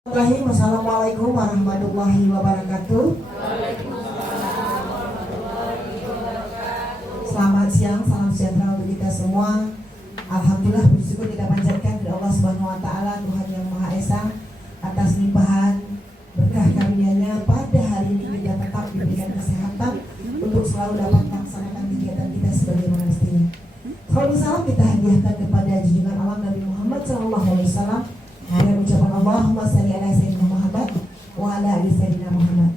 Assalamualaikum warahmatullahi wabarakatuh. Selamat siang, salam sejahtera untuk kita semua. Alhamdulillah, bersyukur kita panjatkan kepada Allah Subhanahu wa taala, Tuhan yang Maha Esa, atas limpahan berkah karunia-Nya pada hari ini kita tetap diberikan kesehatan untuk selalu dapat melaksanakan kegiatan kita sebagaimana mestinya. Salam kita hadiahkan kepada junjungan alam Nabi Muhammad SAW dengan ucapan Allahumma shalli ala sayyidina Muhammad wa ala ali sayyidina Muhammad.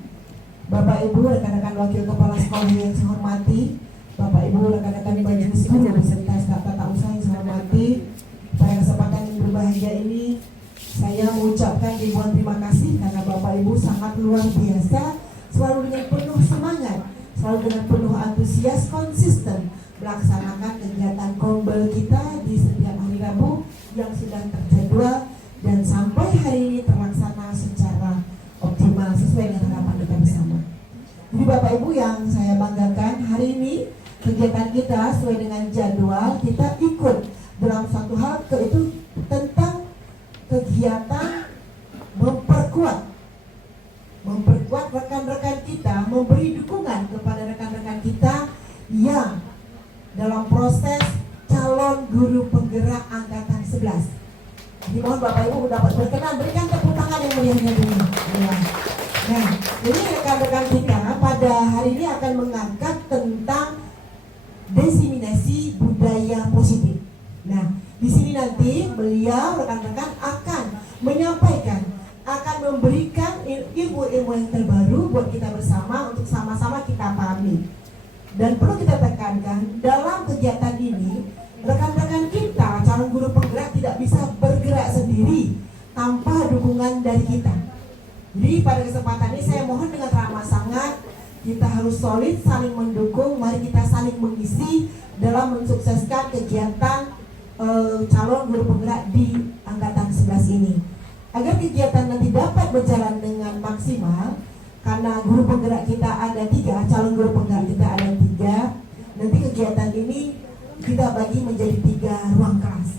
Bapak Ibu, rekan-rekan wakil kepala sekolah yang saya hormati, Bapak Ibu, rekan-rekan majelis guru beserta staf tata usaha yang saya hormati, pada kesempatan yang berbahagia ini saya mengucapkan ribuan terima kasih karena Bapak Ibu sangat luar biasa, selalu dengan penuh semangat, selalu dengan penuh antusias, konsisten melaksanakan kegiatan kombel kita di setiap hari Rabu yang sudah terjadwal dan sampai hari ini terlaksana secara optimal sesuai dengan harapan kita bersama. Jadi Bapak Ibu yang saya banggakan, hari ini kegiatan kita sesuai dengan jadwal, kita ikut dalam satu hal yaitu tentang kegiatan memperkuat rekan-rekan kita, memberi dukungan kepada rekan-rekan kita yang dalam proses calon guru penggerak angkatan 11. Jadi mohon Bapak Ibu dapat berkenan berikan tepuk tangan yang meriahnya dulu. Ya. Nah, ini rekan-rekan kita pada hari ini akan mengangkat tentang diseminasi budaya positif. Nah, di sini nanti beliau rekan-rekan akan menyampaikan, akan memberikan ilmu-ilmu yang terbaru buat kita bersama untuk sama-sama kita pahami. Dan perlu kita tekankan dalam kegiatan ini, rekan-rekan kita calon guru penggerak tidak bisa bergerak sendiri tanpa dukungan dari kita. Jadi pada kesempatan ini saya mohon dengan ramah sangat, kita harus solid saling mendukung. Mari kita saling mengisi dalam mensukseskan kegiatan calon guru penggerak di angkatan 11 ini. Agar kegiatan nanti dapat berjalan dengan maksimal, karena guru penggerak kita ada 3, calon guru penggerak kita ada 3. Nanti kegiatan ini kita bagi menjadi 3 ruang kelas.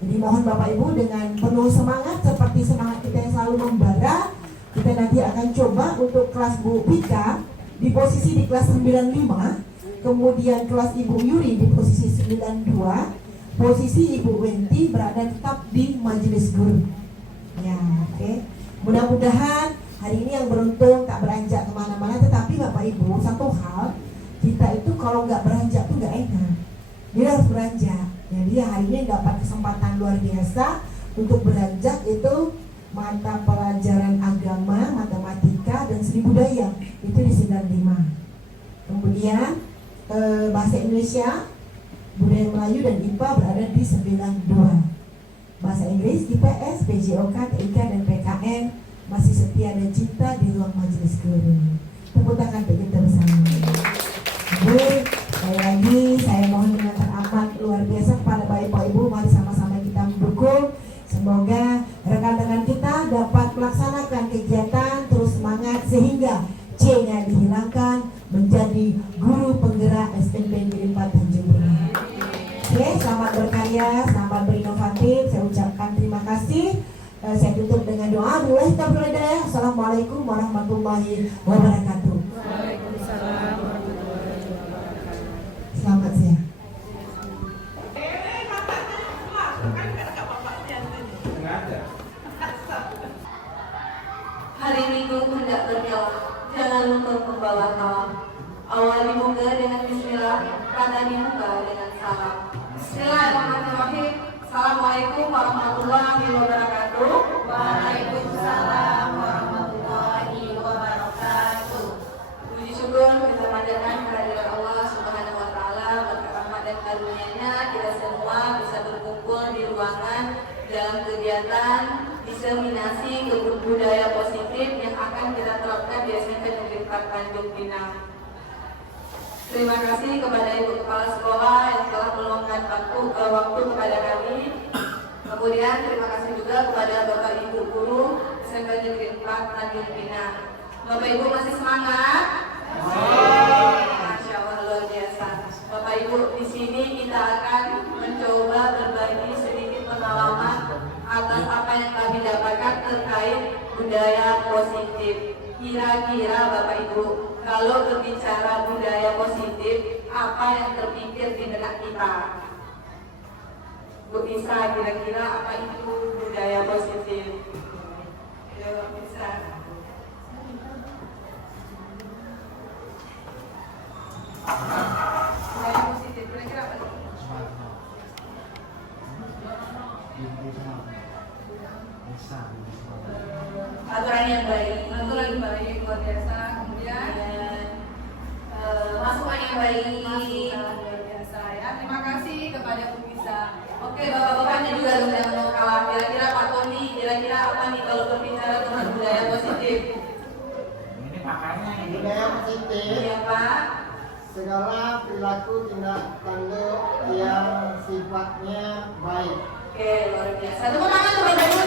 Jadi mohon Bapak Ibu dengan penuh semangat seperti semangat kita yang selalu membara, kita nanti akan coba untuk kelas Bu Pika di posisi di kelas 95, kemudian kelas Ibu Yuri di posisi 92, posisi Ibu Wenti berada tetap di majelis guru. Ya, oke. Mudah-mudahan hari ini yang beruntung tak beranjak kemana-mana, tetapi Bapak Ibu satu hal, kita itu kalau nggak beranjak tuh nggak enak. Dia harus beranjak. Jadi hari ini dapat kesempatan luar biasa untuk beranjak, itu mata pelajaran agama, matematika, dan seni budaya itu di 95. Kemudian bahasa Indonesia, budaya Melayu dan IPA berada di 92. Bahasa Inggris, IPS, PJOK, TIK, dan PKN masih setia dan cinta di ruang majelis guru. Tepuk tangan untuk kita bersama. Baik, sekali lagi saya mohon dengan teramat luar biasa kepada Bapak Ibu, mari sama-sama kita mendukung. Semoga rekan-rekan kita dapat melaksanakan kegiatan terus semangat sehingga C-nya dihilangkan menjadi guru penggerak SMP Negeri 4 Tanjung Pinang. Oke, selamat berkarya, selamat berinovatif. Saya ucapkan terima kasih. Saya tutup dengan doa. Assalamualaikum warahmatullahi wabarakatuh. Waalaikumsalam warahmatullahi wabarakatuh. Selamat siang. Hari Minggu hendak berjalan, jangan lupa membawa kawan. Awali muka dengan bismillah, kata dibuka dengan salam. Bismillahirrahmanirrahim. Assalamualaikum warahmatullahi wabarakatuh. Waalaikumsalam warahmatullahi wabarakatuh. Puji syukur kita panjatkan kehadiran Allah Subhanahu wa taala, berkat rahmat dan karunia-Nya kita semua bisa berkumpul di ruangan dalam kegiatan diseminasi budaya positif yang akan kita terapkan di SMP Negeri 4 Tanjung Pinang. Terima kasih kepada Ibu Kepala Sekolah yang telah meluangkan waktu kepada kami. Kemudian terima kasih juga kepada Bapak Ibu Guru SMP Negeri 4 Tanjung Pinang. Bapak Ibu masih semangat? Masya Allah, luar biasa. Bapak Ibu, di sini kita akan mencoba berbagi sedikit pengalaman atas apa yang kami dapatkan terkait budaya positif. Kira-kira Bapak Ibu, kalau berbicara budaya positif, apa yang terpikir di benak kita? Bu Isa, kira-kira apa itu budaya positif? Ya, bisa. Budaya positif, kira-kira apa? Aturan yang baik luar biasa. Kemudian masukan yang baik luar biasa ya. Terima kasih kepada Bu Bisa. Oke, bapak-bapaknya juga jangan mau kalah. Kira-kira Pak Tony, kira-kira apa nih kalau berbicara tentang budaya positif? Ini makanya ini. Budaya positif, Iya Pak. segala perilaku tindak tanduk yang sifatnya baik. Oke, luar biasa. Tepuk tangan untuk Bapak Ibu.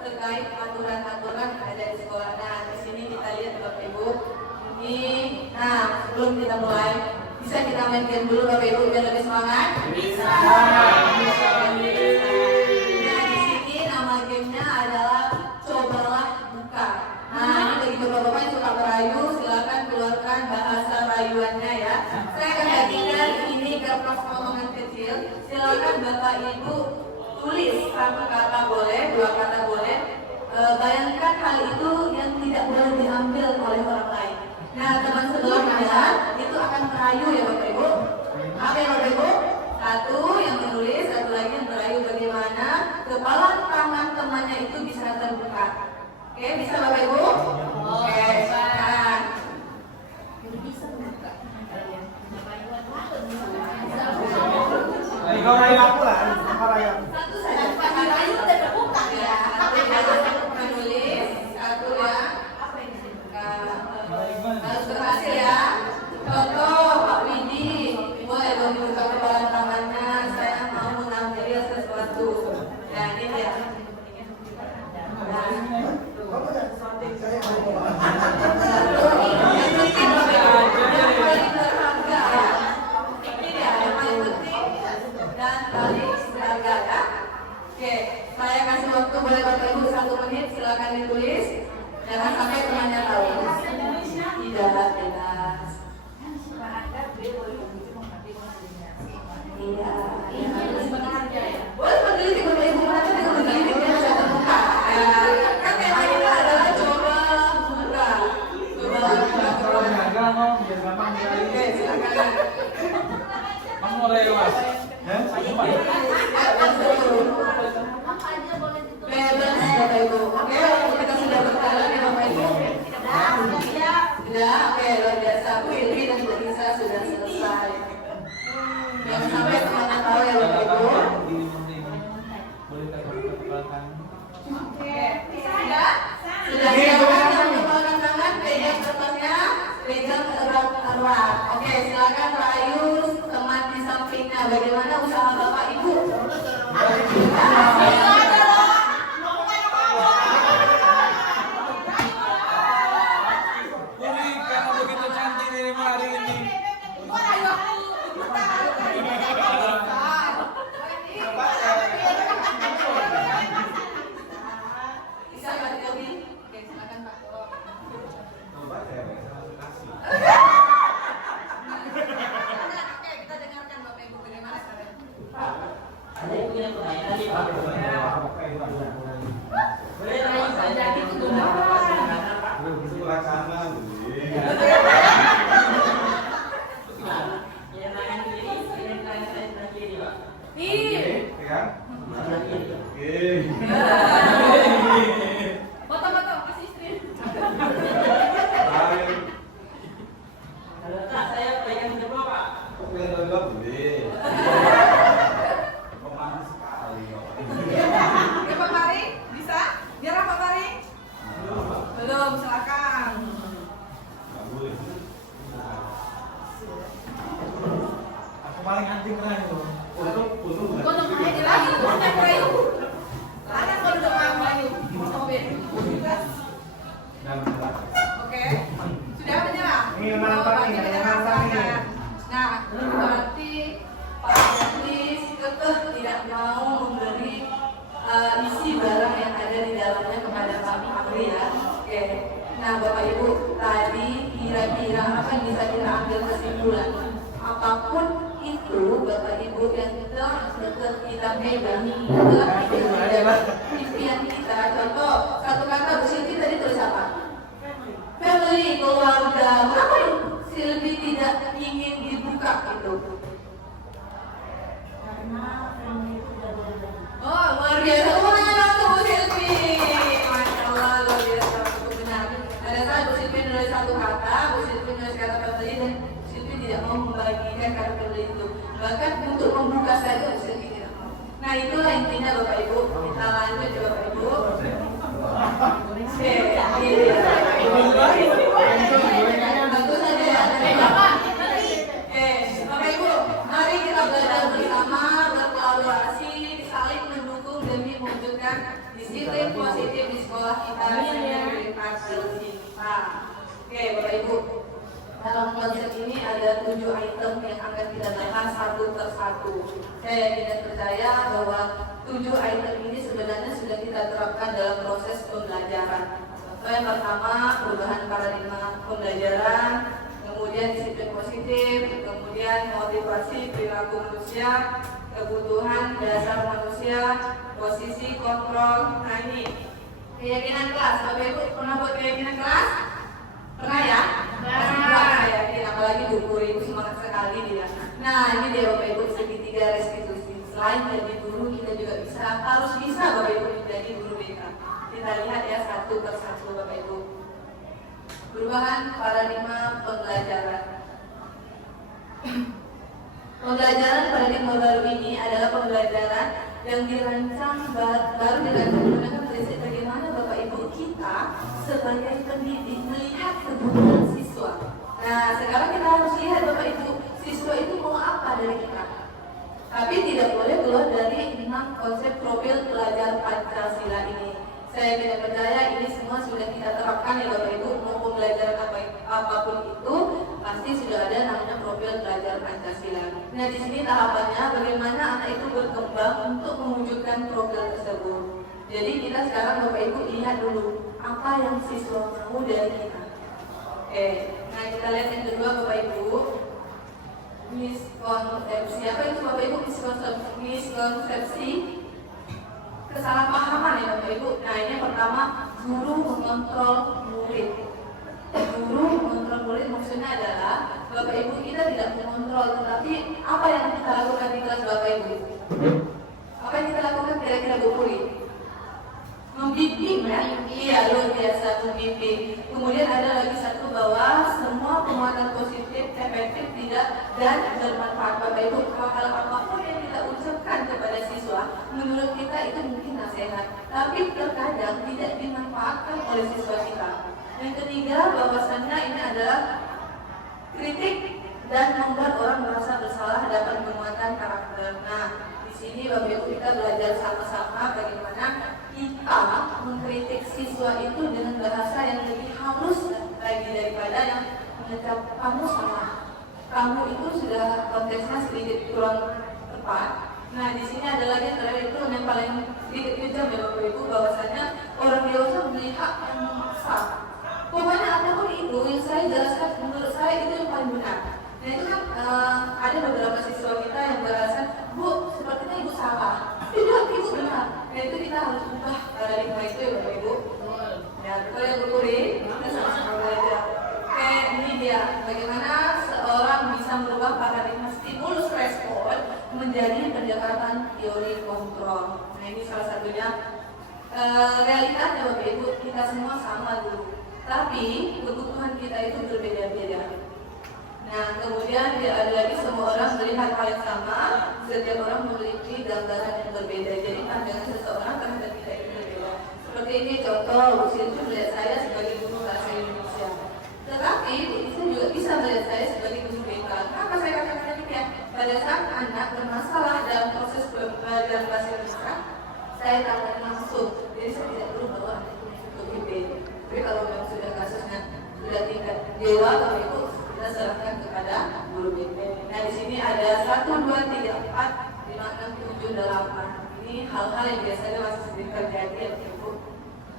Terkait aturan-aturan yang ada di sekolah. Nah, di sini kita lihat Bapak Ibu. Ini, nah sebelum kita mulai, bisa kita main game dulu Bapak Ibu biar lebih semangat. Bisa. Nah, di sini nama gamenya adalah cobalah buka. Nah, ini bagi bapak-bapak yang suka merayu, silakan keluarkan bahasa rayuannya ya. Saya akan bagikan ini kertas potongan kecil. Silakan Bapak Ibu tulis satu kata boleh, dua kata boleh. Bayangkan hal itu yang tidak boleh diambil oleh orang lain. Nah, teman sebelahnya itu akan merayu ya Bapak Ibu. Apa ya Bapak Ibu? Satu yang menulis, satu lagi yang merayu bagaimana kepala tangan temannya itu bisa terbuka. Oke, bisa Bapak Ibu? Oke, silakan. Kau rayu aku lah, kau rayu aku. Satu saja. Rayu udah terbuka ya. Satu menulis, satu ya. Harus berhasil ya. Contoh Pak Widi, boleh membuka kepala tangannya. Saya mau mengambil sesuatu. Nah ini dia. Saya kasih waktu boleh Bapak Ibu 1 menit, silakan ditulis. Jangan sampai temannya tahu. Tidak bebas. Iya. Boleh meneliti Bapak Ibu mana dengan meneliti yang sudah terbuka. Kan tema kita adalah coba buka. Coba buka. Biar gampang sekali. Oke, silakan. Kamu mulai luas. Bebas Bapak Ibu. Oke, kita sudah berjalan ya Bapak Ibu. Sudah, oke, luar biasa. Bu Indri dan Bu Nisa sudah selesai. Jangan sampai temannya tahu ya Bapak Ibu. Boleh kepala tangan. Oke, sudah? Sudah silakan yang kepala tangan, pegang kertasnya, pegang erat-erat. Oke, silakan rayu teman di sampingnya. Bagaimana usaha Bapak Ibu? Kamu begitu cantik dari hari ini. Bisa Pak Jogi? Oke, silakan Pak. Oke, kita dengarkan Bapak Ibu bagaimana caranya. Ada yang punya pertanyaan nih Pak. Boleh rayu saja itu gimana? Silakan Pak. Sebelah kanan. Yang tangan kiri, yang tangan saya sebelah kiri Pak. Pegang. Sebelah kiri. Oke. Foto-foto, kasih istri. Lain. Kalau tak saya pegang kedua Pak. Pegang dua boleh. Panas sekali. Ya Pak Mari, bisa? Nyerah Pak Mari? Belum, silakan. Aku paling anti keren itu. Kau nak main di lagi, kau nak main. Anak kau udah main. Oke. kan. Nah, berarti Pak Jadis kekeh tidak mau memberi isi barang yang ada di dalamnya kepada kami Abri ya. Oke. Nah, Bapak Ibu, tadi kira-kira apa yang bisa kita ambil kesimpulan? Apapun itu Bapak Ibu yang telah kita pegang, telah kita impian kita. Contoh, satu kata Bu Silvi tadi tulis apa? Family, keluarga. Kenapa Silvi tidak ingin dibuka itu? Oh, luar biasa. Semuanya langsung Bu Silvi. Masya Allah, luar biasa. Cukup benar. Ada saat Bu Silvi menulis satu kata, Bu Silvi menulis kata family, dan Bu Silvi tidak mau membagikan kata family itu. Bahkan untuk membuka saja Bu Silvi tidak mau. Nah, itulah intinya Bapak Ibu. Kita lanjut ya Bapak Ibu. Oke, tentu saja ya. Bapak Ibu, mari kita belajar bersama, berkolaborasi, saling mendukung demi mewujudkan disiplin positif di sekolah kita dan prestasi kita. Oke, Bapak Ibu, dalam konsep ini ada 7 item yang akan kita bahas satu persatu. Saya yakin dan percaya bahwa 7 item ini sebenarnya sudah kita terapkan dalam proses pembelajaran. Contoh yang pertama, perubahan paradigma pembelajaran, kemudian disiplin positif, kemudian motivasi perilaku manusia, kebutuhan dasar manusia, posisi kontrol. Nah ini keyakinan kelas. Bapak Ibu pernah buat keyakinan kelas? Pernah ya? Pernah. Saya yakin, apalagi Bu Puri itu semangat sekali dia. Nah ini dia Bapak Ibu segitiga restitusi. Selain menjadi guru, kita juga harus bisa Bapak Ibu menjadi guru BK. Kita lihat ya satu persatu Bapak Ibu. Perubahan paradigma pembelajaran. Pembelajaran paradigma baru ini adalah pembelajaran yang dirancang baru menggunakan prinsip bagaimana Bapak Ibu kita sebagai pendidik melihat kebutuhan siswa. Nah, sekarang kita harus lihat Bapak Ibu, siswa itu mau apa dari kita. Tapi tidak boleh keluar dari 6 konsep profil pelajar Pancasila ini. Saya tidak percaya ini semua sudah kita terapkan ya Bapak Ibu. Mau pembelajaran apapun itu pasti sudah ada namanya profil pelajar Pancasila. Nah di sini tahapannya bagaimana anak itu berkembang untuk mewujudkan profil tersebut. Jadi kita sekarang Bapak Ibu lihat dulu apa yang siswa mau dari kita. Oke, nah kita lihat yang kedua Bapak Ibu. Miskonsepsi. Apa itu Bapak Ibu miskonsepsi? Kesalahpahaman ya Bapak Ibu. Nah ini yang pertama, guru mengontrol murid. Guru mengontrol murid maksudnya adalah Bapak Ibu kita tidak mengontrol, tetapi apa yang kita lakukan di kelas Bapak Ibu? Apa yang kita lakukan kira-kira Bu Puri? Membimbing ya? Iya luar biasa membimbing. Kemudian ada lagi satu bahwa semua penguatan positif, efektif, tidak dan bermanfaat Bapak Ibu. Hal apapun yang kita ucapkan kepada siswa, menurut kita itu mungkin nasihat, tapi terkadang tidak dimanfaatkan oleh siswa kita. Yang ketiga bahwasannya ini adalah kritik dan membuat orang merasa bersalah dapat menguatkan karakter. Nah di sini Bapak Ibu kita belajar sama-sama bagaimana kita mengkritik siswa itu dengan bahasa yang lebih halus lagi daripada yang mengecap kamu salah, kamu itu sudah konteksnya sedikit kurang tepat. Nah di sini ada lagi yang terakhir itu yang paling sedikit kejam ya Bapak Ibu, bahwasanya orang dewasa melihat yang memaksa. Pokoknya apapun itu yang saya jelaskan menurut saya itu yang paling benar. Nah itu kan ada beberapa siswa kita yang beralasan, Bu sepertinya ibu salah. Tidak, ibu benar. Nah itu kita harus ubah paradigma itu ya Bapak Ibu. Ya betul ya Bu Puri, kita sama-sama belajar. Oke ini dia bagaimana seorang bisa merubah paradigma stimulus respon menjadi pendekatan teori kontrol. Nah ini salah satunya. Realitanya Bapak Ibu kita semua sama dulu, tapi kebutuhan kita itu berbeda-beda. Nah kemudian ada lagi semua orang melihat hal yang sama, setiap orang memiliki gambaran yang berbeda. Jadi pandangan seseorang terhadap kita itu berbeda. Seperti ini contoh, Bu Silvi melihat saya sebagai guru bahasa Indonesia, tetapi Bu Silvi juga bisa melihat saya sebagai guru BK. Kenapa saya katakan demikian? Pada saat anak bermasalah dalam proses belajar bahasa Indonesia, saya tangani langsung. Jadi saya tidak perlu bawa anak itu untuk BP. Tapi kalau memang sudah kasusnya sudah tingkat dewa, Bapak Ibu kita serahkan kepada ada 1, 2, 3, 4, 5, 6, 7, 8. Ini hal-hal yang biasanya masih sering terjadi ya Bapak Ibu.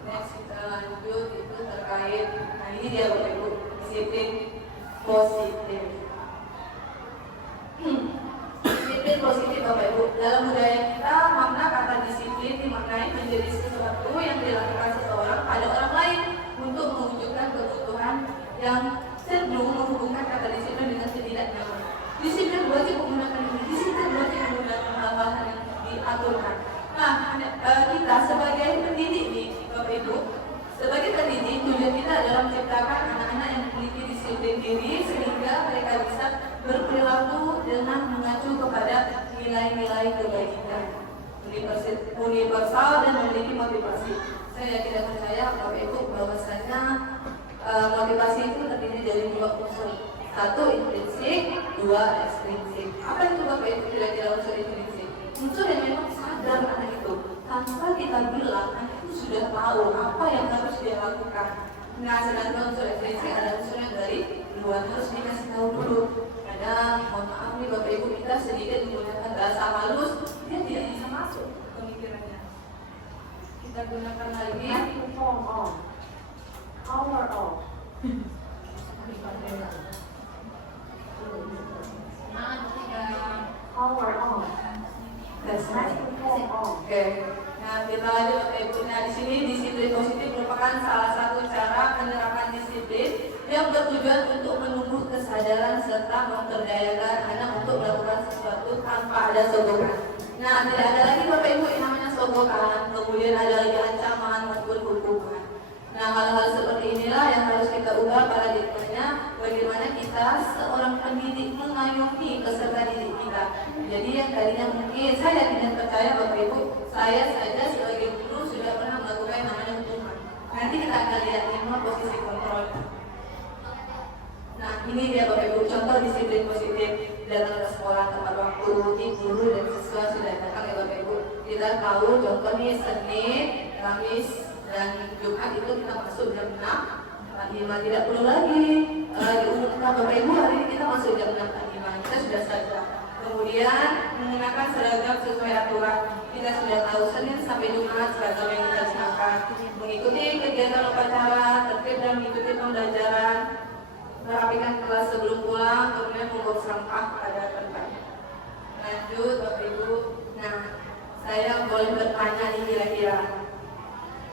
Next kita lanjut, itu terkait, nah ini dia Bapak Ibu, disiplin positif. Disiplin positif Bapak Ibu. Dalam budaya kita, makna kata disiplin dimaknai menjadi sesuatu yang dilakukan seseorang pada orang lain untuk mewujudkan kebutuhan yang cenderung menghubungkan kata disiplin dengan ketidaknyamanan. Disiplin wajib menggunakan ini, disiplin wajib menggunakan hal-hal yang diaturkan. Nah, kita sebagai pendidik nih Bapak Ibu, sebagai pendidik tujuan kita adalah menciptakan anak-anak yang memiliki disiplin diri sehingga mereka bisa berperilaku dengan mengacu kepada nilai-nilai kebaikan universal dan memiliki motivasi. Saya tidak percaya Bapak Ibu bahwasanya motivasi itu terdiri dari 2 unsur. 1 intrinsik, 2 ekstrinsik. Apa itu Bapak Ibu kira-kira unsur intrinsik? Unsur yang memang sadar anak itu tanpa kita bilang anak itu sudah tahu apa yang harus dia lakukan. Nah, sedangkan unsur ekstrinsik ada unsur yang dari luar harus dikasih tahu dulu. Kadang, mohon maaf nih Bapak Ibu, kita sedikit menggunakan bahasa halus, dia tidak bisa masuk pemikirannya. Kita gunakan lagi Microphone on. Power off. Power on. Microphone on. Oke. Nah, kita lanjut Bapak Ibu. Nah, di sini disiplin positif merupakan salah satu cara penerapan disiplin yang bertujuan untuk menumbuh kesadaran serta memperdayakan anak untuk melakukan sesuatu tanpa ada sogokan. Nah, tidak ada lagi Bapak Ibu yang namanya sogokan, kemudian ada lagi ancaman maupun hukuman. Nah, hal-hal seperti inilah yang harus kita ubah paradigmanya, bagaimana kita seorang pendidik mengayomi peserta didik kita. Jadi yang tadinya mungkin saya tidak percaya Bapak Ibu, saya saja sebagai guru sudah pernah melakukan yang namanya hukuman. Nanti kita akan lihat lima posisi kontrol. Nah, ini dia Bapak Ibu contoh disiplin positif. Datang ke sekolah tepat waktu, guru dan siswa sudah datang ya Bapak Ibu. Kita tahu contoh nih Senin, Kamis, dan Jumat itu kita masuk jam 6, 5 tidak perlu lagi diumumkan Bapak Ibu hari ini kita masuk jam 6, 5 kita sudah sadar. Kemudian menggunakan seragam sesuai aturan. Kita sudah tahu Senin sampai Jumat seragam yang kita gunakan. Mengikuti kegiatan upacara, tertib dan mengikuti pembelajaran, merapikan kelas sebelum pulang, kemudian membawa sampah pada tempatnya. Lanjut Bapak Ibu. Nah, saya boleh bertanya nih kira-kira,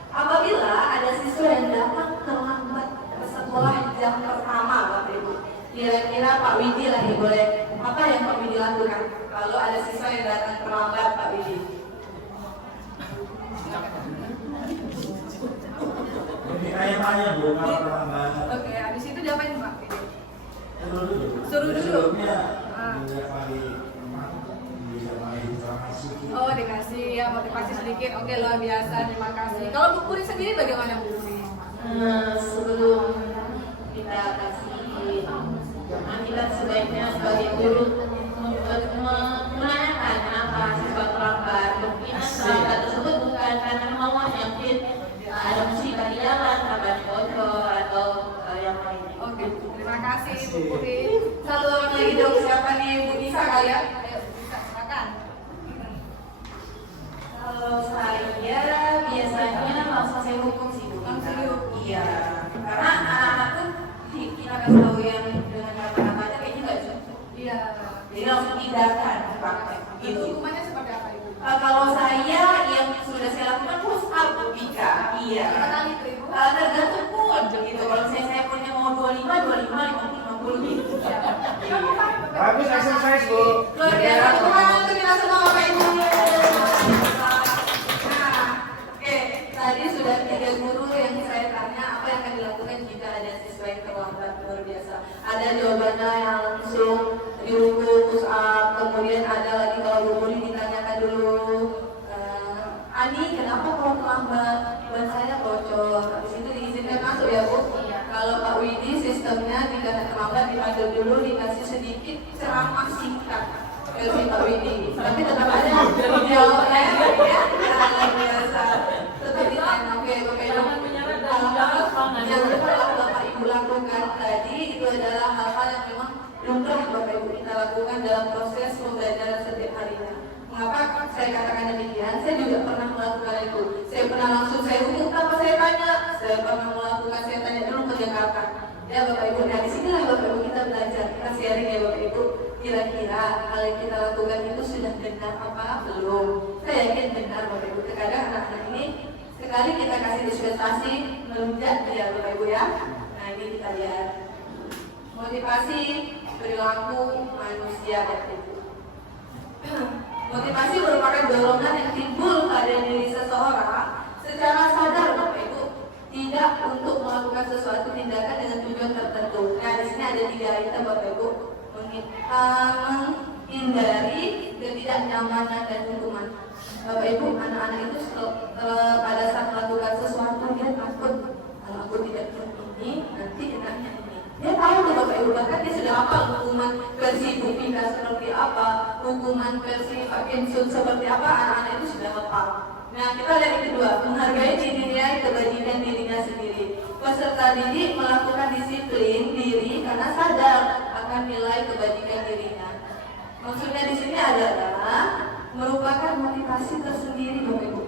apabila ada siswa yang datang terlambat ke sekolah jam pertama Bapak Ibu, kira-kira Pak Widi lah yang boleh, apa yang Pak Widi lakukan kalau ada siswa yang datang terlambat Pak Widi? Tanya-tanya Bu, kalau terlambat. Oke, habis itu diapain Pak Widi? Suruh dulu. Oh, dikasih ya motivasi sedikit. Oke, luar biasa, terima kasih. Kalau Bu Puri sendiri bagaimana Bu Puri? Sebelum kita kasih kita sebaiknya sebagai guru menanyakan kenapa siswa terlambat. Mungkin terlambat tersebut bukan karena mau mungkin ada musibah di jalan, kabar bocor atau yang lainnya. Oke, terima kasih Bu Puri. Satu orang lagi dong, siapa nih Bu Nisa kali ya? Ayo, Nisa, silakan. Kalau saya biasanya langsung saya hukum sih Bu. Langsung dihukum? Iya, karena anak-anak tuh kita kasih tahu yang dengan kata-kata aja kayaknya nggak cocok. Iya. Jadi langsung tindakan pakai. Itu hukumannya seperti apa Ibu? Kalau saya yang sudah saya lakukan push up Bu Ika. Iya. Berapa kali itu Ibu? Tergantung mood gitu. Kalau saya punya mau 25, 50 gitu. Bagus exercise Bu. Luar biasa, tepuk tangan untuk kita semua Bapak Ibu. Nah, oke, tadi sudah 3 guru yang saya tanya apa yang akan dilakukan jika ada siswa yang terlambat. Luar biasa. Ada jawabannya yang langsung dihukum push up, kemudian ada lagi kalau Bu Puri ditanyakan dulu, Ani kenapa kalau terlambat? Ban saya bocor. Habis itu diizinkan masuk ya Bu. Kalau Pak Widi sistemnya jika terlambat dipanggil dulu, dikasih sedikit ceramah singkat versi Pak Widi. Tapi tetap ada jawabnya ya. Luar biasa. Tetap ditanya. Oke, Bapak Ibu. Yang kedua Bapak Ibu lakukan tadi itu adalah hal-hal yang memang lumrah Bapak Ibu kita lakukan dalam proses Mengapa saya katakan demikian? Saya juga pernah melakukan itu. Saya pernah langsung saya hukum tanpa saya tanya. Saya pernah melakukan, saya tanya dulu ke Jakarta. Ya Bapak Ibu, nah disinilah Bapak Ibu kita belajar, kita sharing ya Bapak Ibu. Kira-kira hal yang kita lakukan itu sudah benar apa belum? Saya yakin benar Bapak Ibu. Terkadang anak-anak ini sekali kita kasih dispensasi melunjak ya Bapak Ibu ya. Nah ini kita lihat motivasi perilaku manusia Bapak Ibu. Motivasi merupakan dorongan yang timbul pada diri seseorang secara sadar Bapak Ibu, tidak untuk melakukan sesuatu tindakan dengan tujuan tertentu. Nah di sini ada 3 item Bapak Ibu, menghindari ketidaknyamanan dan hukuman. Bapak Ibu, anak-anak itu pada saat melakukan sesuatu dia takut, kalau aku tidak buat ini nanti enaknya ini. Dia tahu tuh Bapak Ibu, bahkan dia sudah hafal hukuman versi Bu Pika seperti apa, hukuman versi Pak Kensun seperti apa, anak-anak itu sudah hafal. Nah kita lihat yang kedua, menghargai dirinya, kebajikan dirinya sendiri. Peserta didik melakukan disiplin diri karena sadar akan nilai kebajikan dirinya. Maksudnya di sini adalah merupakan motivasi tersendiri Bapak Ibu.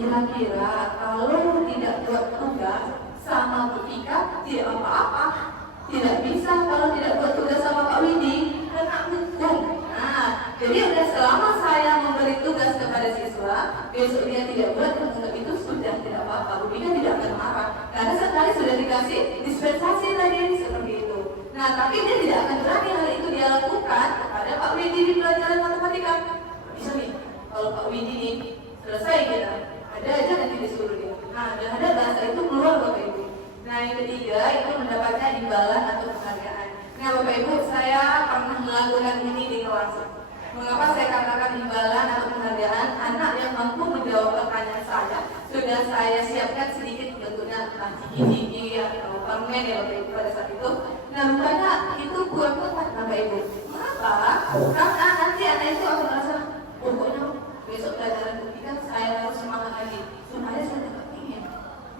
Kira-kira kalau tidak buat tugas sama Bu Pika tidak apa-apa. Tidak bisa kalau tidak buat tugas sama Pak Widi, kena hukum. Nah, jadi udah selama saya memberi tugas kepada siswa, besok dia tidak buat, untuk itu sudah tidak apa-apa. Bu Pika tidak akan marah, karena sekali sudah dikasih dispensasi tadi seperti itu. Nah, tapi dia tidak akan berani hal itu dia lakukan kepada Pak Widi di pelajaran matematika. Bisa nih, kalau Pak Widi nih selesai kita, ada aja nanti disuruh dia. Nah, dan ada bahasa itu keluar Bapak Ibu. Nah yang ketiga itu mendapatkan imbalan atau penghargaan. Nah Bapak Ibu, saya pernah melakukan ini di kelas. Mengapa saya katakan imbalan atau penghargaan? Anak yang mampu menjawab pertanyaan saya sudah saya siapkan sedikit bentuknya entah gigi atau permen ya Bapak Ibu pada saat itu. Nah rupanya itu kurang tepat Bapak Ibu. Mengapa? Karena nanti anak itu akan merasa pokoknya besok pelajaran ketika saya harus semangat lagi supaya saya dapat ingin.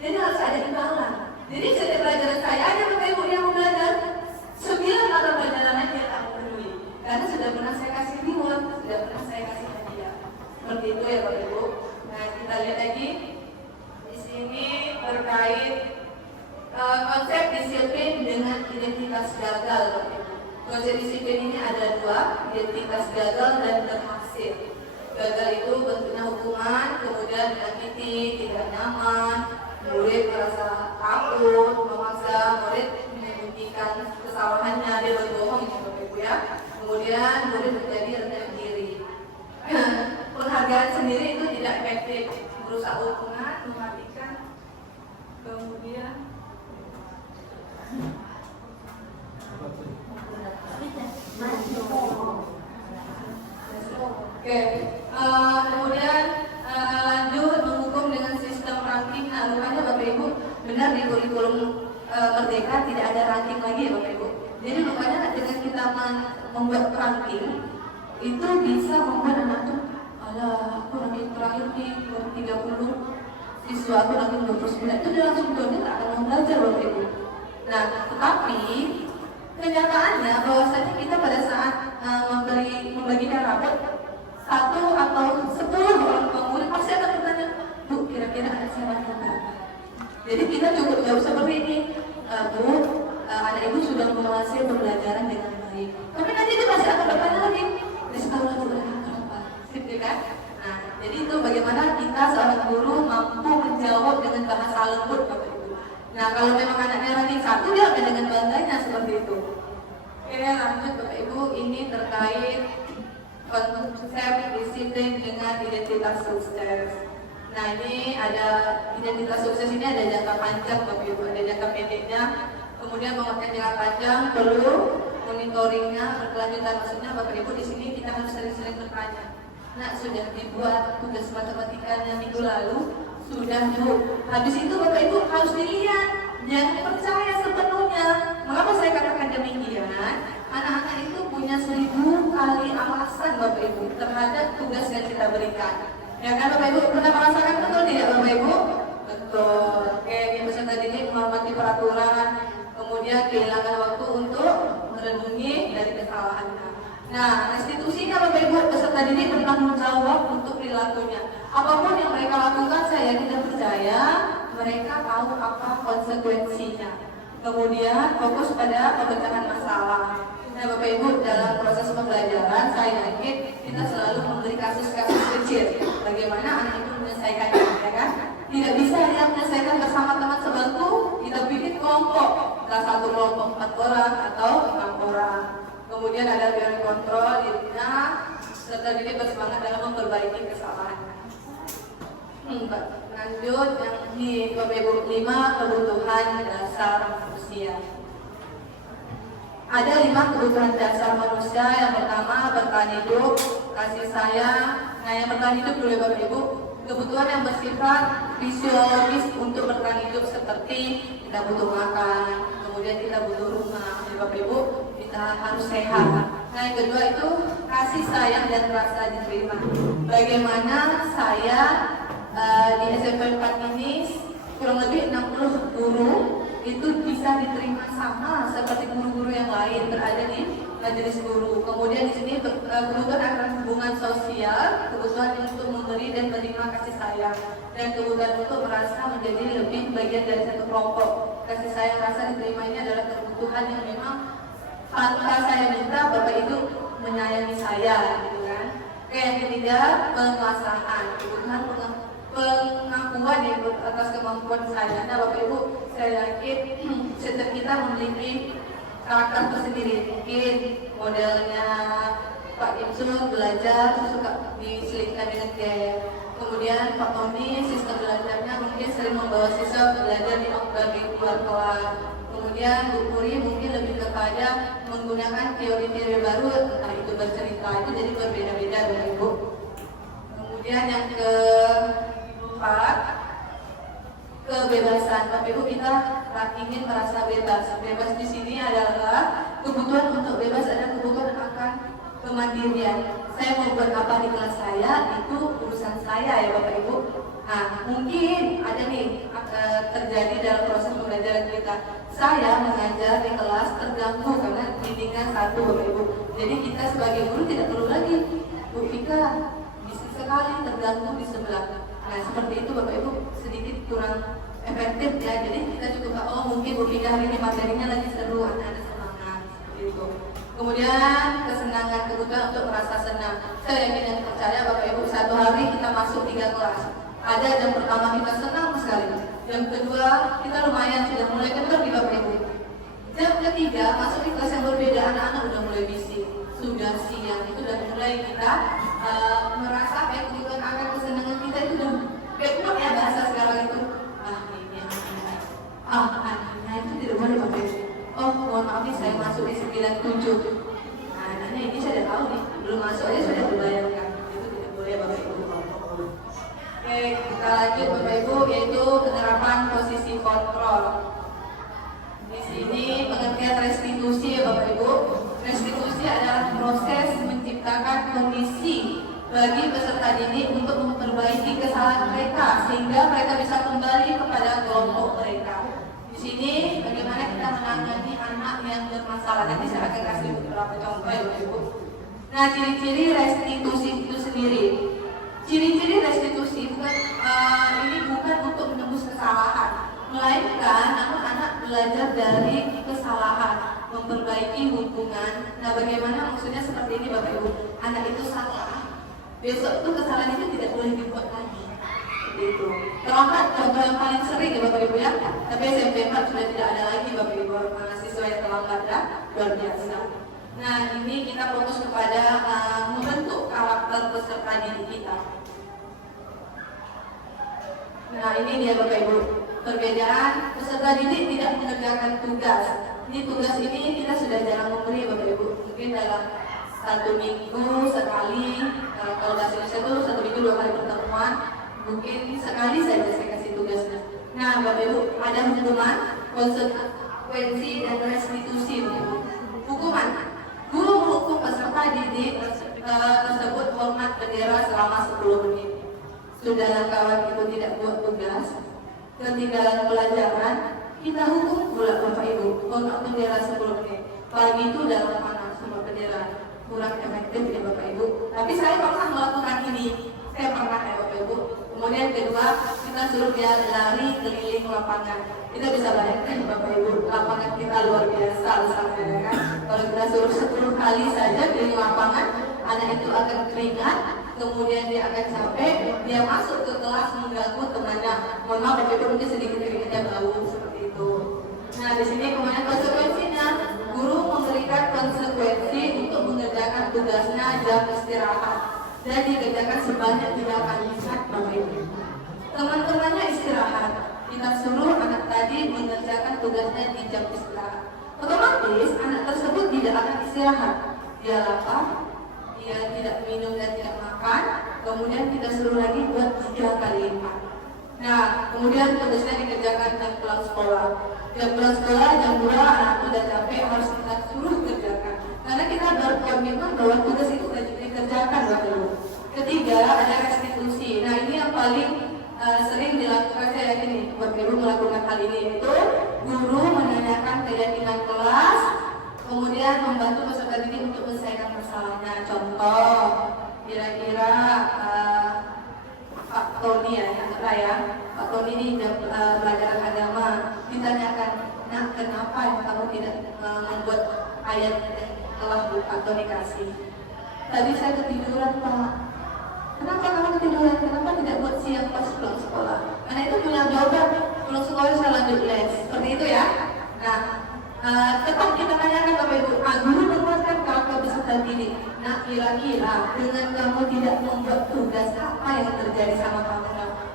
Jadi harus ada imbalan. Jadi setiap pelajaran saya ada Bapak Ibu yang mau belajar 9 mata pelajarannya dia tak peduli karena sudah pernah saya kasih reward, sudah pernah saya kasih hadiah. Seperti itu ya Bapak Ibu. Nah kita lihat lagi di sini terkait konsep disiplin dengan identitas gagal Bapak Ibu. Konsep disiplin ini ada 2, identitas gagal dan berhasil. Gagal itu bentuknya hukuman, kemudian menyakiti, tidak nyaman. Murid merasa takut, memaksa murid menyembunyikan kesalahannya, dia berbohong ya Bapak Ibu ya. Kemudian murid menjadi rendah diri. Penghargaan sendiri itu tidak efektif, merusak hubungan, mematikan. Kemudian kemudian lanjut menghukum dengan sistem ranking. Nah, rupanya Bapak Ibu benar di kurikulum Merdeka tidak ada ranking lagi ya Bapak Ibu. Jadi rupanya dengan kita membuat ranking itu bisa membuat anak tuh, alah aku ranking terakhir nih 30 siswa aku ranking 29, itu dia langsung dia tak akan mau belajar Bapak Ibu. Nah, tetapi kenyataannya bahwasanya kita pada saat membagikan rapot 1 atau 10 orang murid pasti akan bertanya, Bu, kira-kira ada salah apa? Jadi kita cukup nggak usah seperti ini, Bu, anak ibu sudah menguasai pembelajaran dengan baik. Tapi nanti dia masih akan bertanya lagi, sekolah berapa? Gitu kan? Nah, jadi itu bagaimana kita seorang guru mampu menjawab dengan bahasa lembut Bapak Ibu. Nah, kalau memang anaknya ranking 1 dia akan dengan bangganya seperti itu. Oke, lanjut Bapak Ibu, ini terkait konsep disiplin dengan identitas sukses. Nah ini ada identitas sukses ini ada jangka panjang Bapak Ibu, ada jangka pendeknya. Kemudian menguatkan jangka panjang perlu monitoringnya berkelanjutan. Maksudnya Bapak Ibu di sini kita harus sering-sering bertanya. Nah sudah dibuat tugas matematikanya minggu lalu, sudah Bu. Habis itu Bapak Ibu harus dilihat, jangan percaya sepenuhnya. Mengapa saya katakan demikian? Anak-anak itu punya 1000 kali alasan Bapak Ibu terhadap tugas yang kita berikan. Ya kan Bapak Ibu pernah merasakan betul tidak Bapak Ibu? Betul. Oke, yang peserta didik menghormati peraturan, kemudian kehilangan waktu untuk merenungi dari kesalahannya. Nah, restitusinya Bapak Ibu peserta peserta didik bertanggung jawab untuk perilakunya. Apapun yang mereka lakukan, saya tidak percaya mereka tahu apa konsekuensinya. Kemudian fokus pada pemecahan masalah. Nah, Bapak Ibu, dalam proses pembelajaran saya yakin kita selalu memberi kasus-kasus kecil. Bagaimana anak itu menyelesaikannya, ya kan? Tidak bisa dia menyelesaikan bersama teman sebangku, kita bikin kelompok. Salah satu kelompok 4 orang atau 6 orang. Kemudian ada dewan kontrol dirinya, serta diri bersemangat dalam memperbaiki kesalahan. Lanjut yang di Bapak Ibu 5, kebutuhan dasar manusia. Ada 5 kebutuhan dasar manusia. Yang pertama bertahan hidup, kasih sayang. Nah, yang bertahan hidup dulu Bapak Ibu, kebutuhan yang bersifat fisiologis untuk bertahan hidup seperti kita butuh makan, kemudian kita butuh rumah. Jadi Bapak Ibu, kita harus sehat. Nah, yang kedua itu kasih sayang dan rasa diterima. Bagaimana saya di SMP 4 ini kurang lebih 60 guru itu bisa diterima sama seperti guru-guru yang lain berada di majelis guru. Kemudian di sini kebutuhan akan hubungan sosial, kebutuhan untuk memberi dan menerima kasih sayang, dan kebutuhan untuk merasa menjadi lebih bagian dari satu kelompok. Kasih sayang, rasa diterima ini adalah kebutuhan yang memang tanpa saya minta Bapak Ibu menyayangi saya, gitu kan. Oke, yang ketiga penguasaan, kebutuhan pengakuan ya atas kemampuan saya. Nah, Bapak Ibu, saya yakin setiap kita memiliki karakter tersendiri. Mungkin modelnya Pak Imsul belajar suka diselipkan dengan game. Kemudian Pak Tony sistem belajarnya mungkin sering membawa siswa belajar di luar kelas. Kemudian Bu Puri mungkin lebih kepada menggunakan teori-teori baru, entah itu bercerita, itu jadi berbeda-beda Bapak Ibu. Kemudian yang keempat, kebebasan. Bapak Ibu, kita ingin merasa bebas. Bebas di sini adalah kebutuhan untuk bebas, ada kebutuhan akan kemandirian. Saya mau buat apa di kelas saya, itu urusan saya ya Bapak Ibu. Nah, mungkin ada nih terjadi dalam proses pembelajaran kita. Saya mengajar di kelas terganggu karena bimbingan satu Bapak Ibu. Jadi kita sebagai guru tidak perlu lagi Bu Vika bisa sekali terganggu di sebelah. Nah, seperti itu Bapak Ibu sedikit kurang efektif ya. Jadi kita cukup mungkin Bu Vika hari ini materinya lagi seru, anak-anak semangat seperti itu. Kemudian kesenangan, kebutuhan untuk merasa senang. Saya yakin dan percaya Bapak Ibu, satu hari kita masuk 3 kelas. Ada jam pertama kita senang sekali, jam kedua kita lumayan sudah mulai kendor di Bapak Ibu. Jam ketiga masuk di kelas yang berbeda, anak-anak udah mulai bising, sudah siang, itu udah mulai kita merasa kayak kebutuhan akan kesenangan kita itu udah kayak ya bahasa sekarang itu. Nah itu tidak boleh Bapak Ibu. Oh mohon maaf nih saya masuk di 97. Nah anaknya ini saya udah tahu nih, belum masuk aja sudah dibayarkan. Itu tidak boleh Bapak Ibu. Oke, kita lanjut Bapak Ibu, yaitu penerapan posisi kontrol. Di sini pengertian restitusi ya Bapak Ibu. Restitusi adalah proses menciptakan kondisi bagi peserta didik untuk memperbaiki kesalahan mereka sehingga mereka bisa kembali kepada kelompok mereka. Di sini bagaimana kita menangani anak yang bermasalah. Nanti saya akan kasih beberapa contoh ya Bapak Ibu. Nah, ciri-ciri restitusi itu sendiri. Ciri-ciri restitusi ini bukan untuk menembus kesalahan, melainkan anak-anak belajar dari kesalahan, memperbaiki hubungan. Nah, bagaimana maksudnya seperti ini Bapak Ibu? Anak itu salah, besok itu kesalahan itu tidak boleh dibuat lagi. Itu. Terangkat contoh yang paling sering ya Bapak Ibu ya. Tapi SMP 4 sudah tidak ada lagi Bapak Ibu mahasiswa yang terlambat ya, luar biasa. Nah, ini kita fokus kepada membentuk karakter peserta didik kita. Nah, ini dia Bapak Ibu. Perbedaan peserta didik tidak mengerjakan tugas. Ini tugas ini kita sudah jarang memberi Bapak Ibu. Mungkin dalam 1 minggu sekali, kalau bahasa Indonesia itu 1 minggu 2 kali pertemuan, mungkin sekali saja saya kasih tugasnya. Nah, Bapak Ibu, ada hukuman, konsekuensi dan restitusi Bapak Ibu. Hukuman, guru menghukum peserta didik tersebut hormat bendera selama 10 menit. Saudara kawan itu tidak buat tugas, ketinggalan pelajaran, kita hukum pula Bapak Ibu, hormat bendera 10 menit. Pagi itu dalam panas hormat bendera, kurang efektif ya Bapak Ibu. Tapi Tapi saya pernah melakukan ini, saya pernah ya Bapak Ibu. Kemudian kedua, kita suruh dia lari keliling lapangan. Kita bisa bayangkan Bapak Ibu, lapangan kita luar biasa besarnya ya kan. Kalau kita suruh 10 kali saja keliling lapangan, anak itu akan keringat, kemudian dia akan capek, dia masuk ke kelas mengganggu temannya. Mohon maaf Bapak Ibu, mungkin sedikit keringatnya bau seperti itu. Nah di sini kemudian konsekuensinya, guru memberikan konsekuensi untuk mengerjakan tugasnya jam istirahat dan dikerjakan sebanyak 3 kali saat Bapak Ibu. Teman-temannya istirahat, kita suruh anak tadi mengerjakan tugasnya di jam istirahat. Otomatis anak tersebut tidak akan istirahat, dia lapar, dia tidak minum dan tidak makan, kemudian kita suruh lagi buat 3 kali lipat. Nah, kemudian tugasnya dikerjakan jam pulang sekolah. Jam pulang sekolah, jam 2 anak udah capek, harus kita suruh kerjakan. Karena kita berkomitmen bahwa tugas itu wajib dikerjakan Bapak Ibu. Ketiga, ada restitusi. Nah, ini yang paling sering dilakukan, saya yakin nih Bapak Ibu melakukan hal ini, yaitu guru menanyakan keyakinan kelas, kemudian membantu peserta didik untuk menyelesaikan masalahnya. Contoh, kira-kira Pak Tony Pak Tony ini pelajaran agama, ditanyakan, nah kenapa kamu tidak membuat ayat yang telah Pak Tony kasih? Tadi saya ketiduran Pak. Kenapa kamu ketiduran? Kenapa tidak buat siang pas pulang sekolah? Karena itu punya jawaban, pulang sekolah saya lanjut les. Seperti itu ya. Nah, tetap kita tanyakan Bapak Ibu, guru menguatkan kakak peserta didik. Nah, kira-kira dengan kamu tidak membuat tugas, apa yang terjadi sama kamu?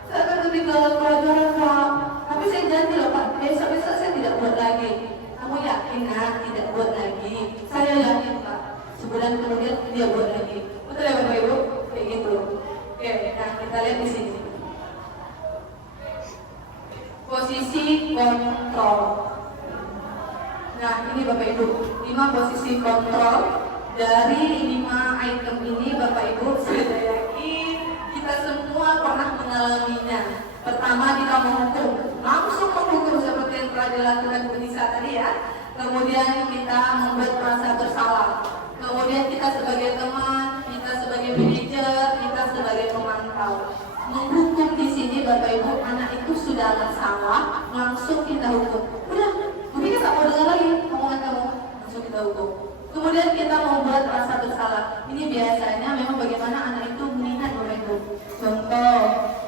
Saya akan ketinggalan pelajaran Pak. Tapi saya janji loh Pak, besok-besok saya tidak buat lagi. Kamu yakin nak tidak buat lagi? Saya yakin Pak. Sebulan kemudian dia buat lagi. Betul ya Bapak Ibu? Kayak gitu. Oke, nah kita lihat di sini. Posisi kontrol. Nah ini Bapak Ibu, 5 posisi kontrol. Dari 5 item ini Bapak Ibu, saya yakin kita semua pernah mengalaminya. Pertama kita menghukum, langsung menghukum seperti yang telah dilakukan Bu Nisa tadi ya. Kemudian kita membuat merasa bersalah. Kemudian kita sebagai teman, kita sebagai manajer, kita sebagai pemantau. Menghukum di sini Bapak Ibu, anak itu sudah salah, langsung kita hukum. Udah, mungkin kita mau dengar lagi omongan kamu, langsung kita hukum. Kemudian kita membuat rasa bersalah. Ini biasanya memang bagaimana anak itu melihat Bapak Ibu. Contoh,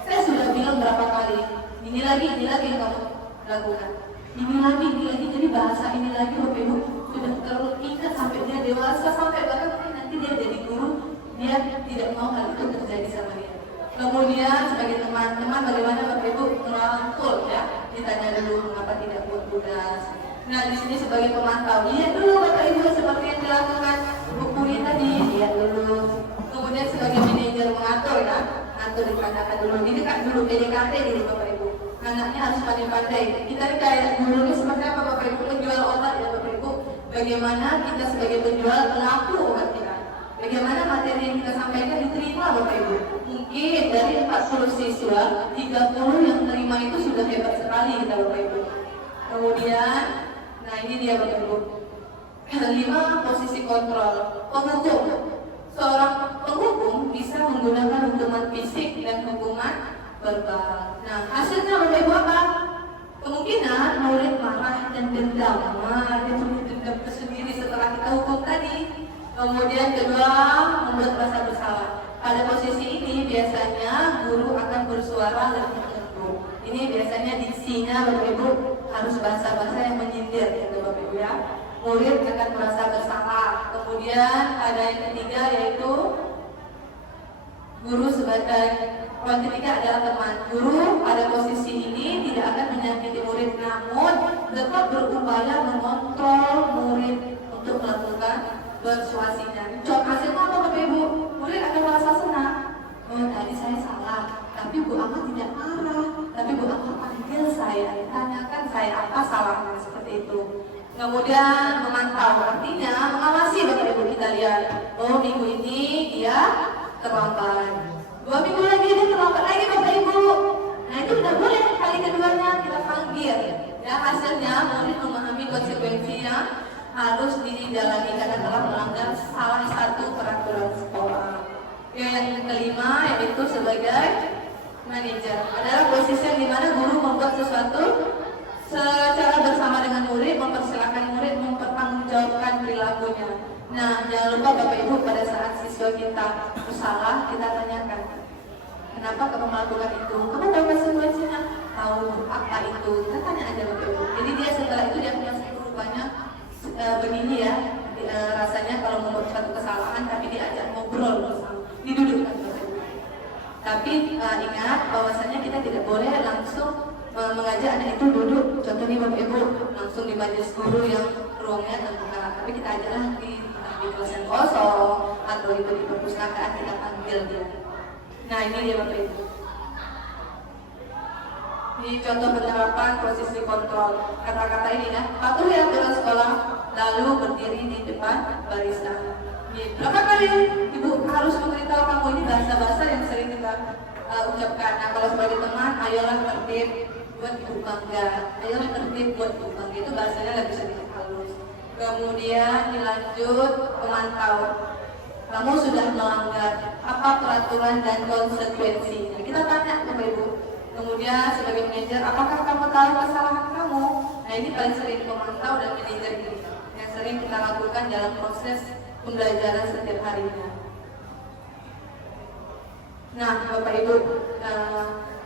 saya sudah bilang berapa kali, ini lagi yang kamu lakukan. Ini lagi, jadi bahasa ini lagi Bapak Ibu sudah terikat sampai dia dewasa, sampai bahkan nanti dia jadi guru, dia tidak mau hal itu terjadi sama dia. Kemudian sebagai teman-teman bagaimana Bapak Ibu merangkul ya, ditanya dulu mengapa tidak buat tugas. Nah di sini sebagai pemantau, lihat dulu Bapak Ibu seperti yang dilakukan Bu Puri tadi, lihat dulu. Kemudian sebagai manajer mengatur ya, atur ditanyakan dulu, didekat dulu, PDKT dulu Bapak Ibu. Anaknya harus pandai-pandai. Kita kayak dulu ini seperti apa Bapak Ibu, penjual obat ya Bapak Ibu. Bagaimana kita sebagai penjual pelaku obat kita. Bagaimana materi yang kita sampaikan diterima Bapak Ibu. Mungkin dari 40 siswa, 30 yang terima itu sudah hebat sekali kita Bapak Ibu. Kemudian, nah ini dia Bapak Ibu. 5 posisi kontrol. Penghukum. Seorang penghukum bisa menggunakan hukuman fisik dan hukuman verbal. Nah, hasilnya Bapak Ibu apa? Kemungkinan murid marah dan dendam. Dia punya dendam tersendiri setelah kita hukum tadi. Kemudian kedua, membuat rasa bersalah. Pada posisi ini biasanya guru akan bersuara lebih lembut. Ini biasanya diksinya Bapak Ibu harus bahasa-bahasa yang menyindir ya Bapak Ibu ya. Murid akan merasa bersalah. Kemudian ada yang ketiga yaitu guru sebagai yang ketiga adalah teman. Guru pada posisi ini tidak akan menyakiti murid, namun tetap berupaya mengontrol murid untuk melakukan persuasinya. Hasilnya apa Bapak Ibu? Murid akan merasa senang. Oh tadi saya salah, tapi Bu Amma tidak marah. Tapi Bu Amma panggil saya, tanyakan saya apa salahnya, seperti itu. Kemudian memantau, artinya mengawasi Bapak Ibu. Kita lihat, oh minggu ini dia terlambat. 2 minggu lagi dia terlambat lagi Bapak Ibu. Nah itu udah boleh, kali keduanya kita panggil. Ya hasilnya murid memahami konsekuensinya harus dijalani karena telah melanggar salah satu peraturan sekolah. sebagai manajer. Adalah posisi yang dimana guru membuat sesuatu secara bersama dengan murid, mempersilahkan murid mempertanggungjawabkan perilakunya. Nah, jangan lupa Bapak Ibu, pada saat siswa kita bersalah, kita tanyakan, kenapa kamu melakukan itu? Kamu tahu konsekuensinya? Tahu apa itu? Kita tanya aja Bapak Ibu. Jadi dia setelah itu dia punya rupanya begini ya, rasanya kalau membuat suatu kesalahan, tapi diajak ngobrol bersama, didudukkan Bapak Ibu. Tapi ingat bahwasanya kita tidak boleh langsung mengajak anak itu duduk. Contohnya Bapak Ibu langsung di majelis guru yang ruangnya terbuka, tapi kita ajaklah di kelas yang kosong atau di perpustakaan, kita panggil dia. Nah ini dia Bapak Ibu. Ini contoh penerapan posisi kontrol. Kata-kata ini ya, patuhi aturan sekolah, lalu berdiri di depan barisan. Berapa kali Ibu harus memberitahu kamu, ini bahasa-bahasa yang sering kita ucapkan. Nah kalau sebagai teman, ayolah tertib buat Ibu bangga. Ayolah tertib buat Ibu bangga, itu bahasanya lebih sedikit halus. Kemudian dilanjut pemantau. Kamu sudah melanggar apa peraturan dan konsekuensi? Nah, kita tanya Bapak Ibu. Kemudian sebagai manajer, apakah kamu tahu kesalahan kamu? Nah ini paling sering pemantau dan manajer ini yang sering kita lakukan dalam proses pembelajaran setiap harinya. Nah Bapak Ibu,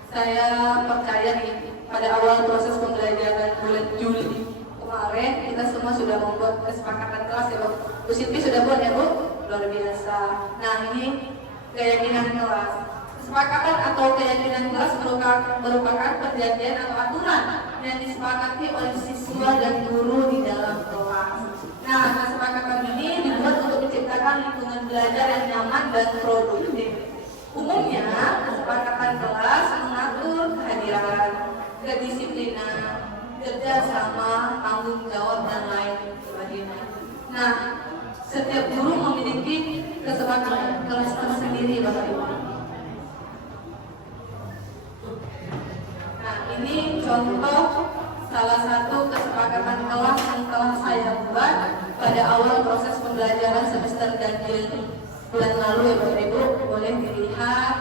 saya percaya nih pada awal proses pembelajaran bulan Juli kemarin kita semua sudah membuat kesepakatan kelas ya Bu. Bu Siti sudah buat ya Bu? Luar biasa. Nah ini keyakinan kelas. Kesepakatan atau keyakinan kelas merupakan perjanjian atau aturan yang disepakati oleh siswa dan guru di dalam kelas. Nah, kesepakatan ini dibuat untuk menciptakan lingkungan belajar yang nyaman dan produktif. Umumnya, kesepakatan kelas mengatur kehadiran, kedisiplinan, kerjasama, tanggung jawab, dan lain sebagainya. Nah, setiap guru memiliki kesepakatan kelas tersendiri, Bapak Ibu. Nah, ini contoh salah satu kesepakatan kelas yang telah saya buat pada awal proses pembelajaran semester ganjil bulan lalu ya Bapak Ibu, boleh dilihat.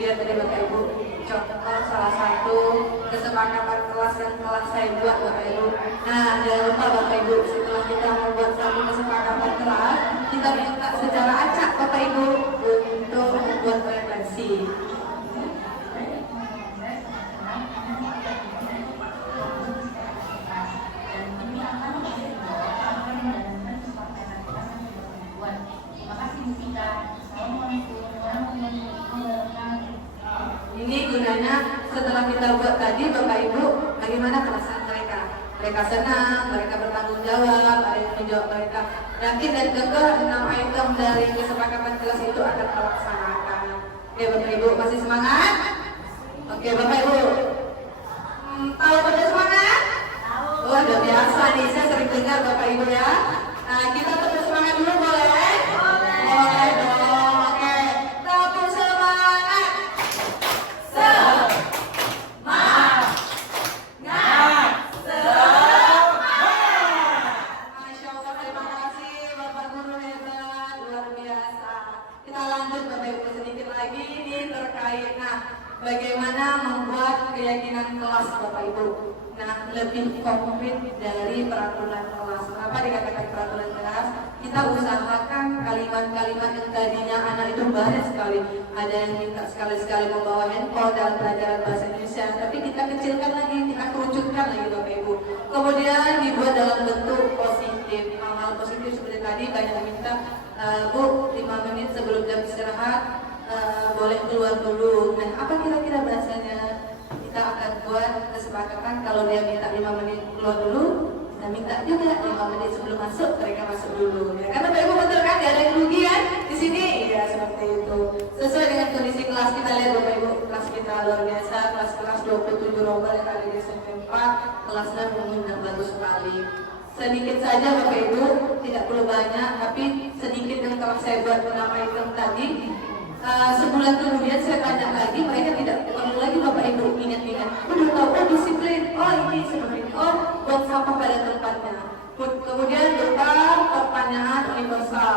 dia tadi Bapak Ibu contoh salah satu kesepakatan kelas yang telah saya buat Bapak Ibu. Nah, jangan lupa Bapak Ibu, setelah kita membuat satu kesepakatan kelas, kita minta secara acak Bapak Ibu untuk membuat referensi. Ini gunanya setelah kita buat tadi Bapak Ibu, bagaimana perasaan mereka? Mereka senang, mereka bertanggung jawab, ada yang menjawab mereka. Yakin dan kekeh 6 item dari kesepakatan kelas itu akan terlaksanakan. Oke Bapak Ibu, masih semangat? Oke Bapak Ibu, tahu pada semangat? Tahu. Wah, udah biasa nih, saya sering dengar Bapak Ibu ya. Nah, kita tepuk semangat dulu boleh? Boleh dong, oke. Tepuk semangat. Masya Allah, terima kasih Bapak Guru hebat, luar biasa. Kita lanjut Bapak Ibu sedikit lagi ini terkait bagaimana membuat keyakinan kelas Bapak Ibu. Nah, lebih konkret dari peraturan kelas. Kenapa dikatakan peraturan kelas? Kita usahakan kalimat-kalimat yang tadinya anak itu banyak sekali. Ada yang minta sekali-sekali membawa handphone dalam pelajaran bahasa Indonesia, tapi kita kecilkan lagi, kita kerucutkan lagi Bapak Ibu. Kemudian dibuat dalam bentuk positif. Hal-hal positif seperti tadi banyak yang minta, Bu, 5 menit sebelum jam istirahat boleh keluar dulu. Nah, apa kira-kira bahasanya? Kita akan buat kesepakatan kalau dia minta 5 menit keluar dulu, kita minta juga 5 menit sebelum masuk, mereka masuk dulu. Ya, karena Bapak Ibu betul kan, tidak ada yang rugi kan di sini? Ya, seperti itu. Sesuai dengan kondisi kelas kita lihat Bapak Ibu, kelas kita luar biasa, kelas 27 rombel yang ada di SMP 4, kelasnya mengundang bagus sekali. Sedikit saja Bapak Ibu, tidak perlu banyak, tapi sedikit yang telah saya buat nama itu tadi. Sebulan kemudian saya tanya lagi, mereka tidak perlu lagi Bapak Ibu ingat-ingat. Udah tahu, oh disiplin, oh ini seperti ini, oh buang sampah pada tempatnya. Kemudian berupa pertanyaan universal.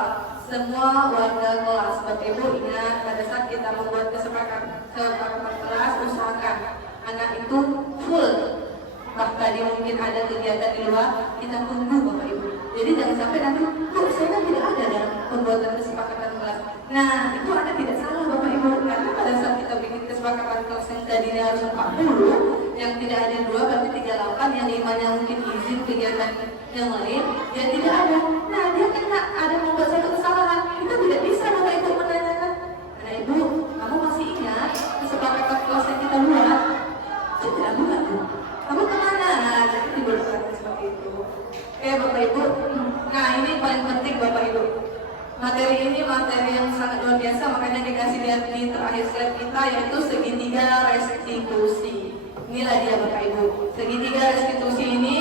Semua warga kelas, Bapak Ibu ingat pada saat kita membuat kesepakatan kelas, usahakan anak itu full. Bahkan dia mungkin ada kegiatan di luar, kita tunggu Bapak Ibu. Jadi jangan sampai nanti, kok saya kan tidak ada dalam pembuatan kesepakatan kelas. Nah, itu ada tidak salah Bapak Ibu, karena pada saat kita bikin kesepakatan kelas yang tadinya harus 40, yang tidak ada 2 berarti 38, yang 5-nya mungkin izin kegiatan yang lain, ya tidak ada. Nah, dia kena ada membuat satu kesalahan, itu tidak bisa Bapak Ibu menanyakan. Nah Ibu, kamu masih ingat kesepakatan kelas yang kita buat? Saya tidak buat Bu. Kamu kemana? Nah, jadi dibolehkan seperti itu. Oke Bapak Ibu, nah ini paling penting Bapak Ibu. Materi ini materi yang sangat luar biasa, makanya dikasih lihat di terakhir slide kita, yaitu segitiga restitusi. Inilah dia Bapak Ibu. Segitiga restitusi ini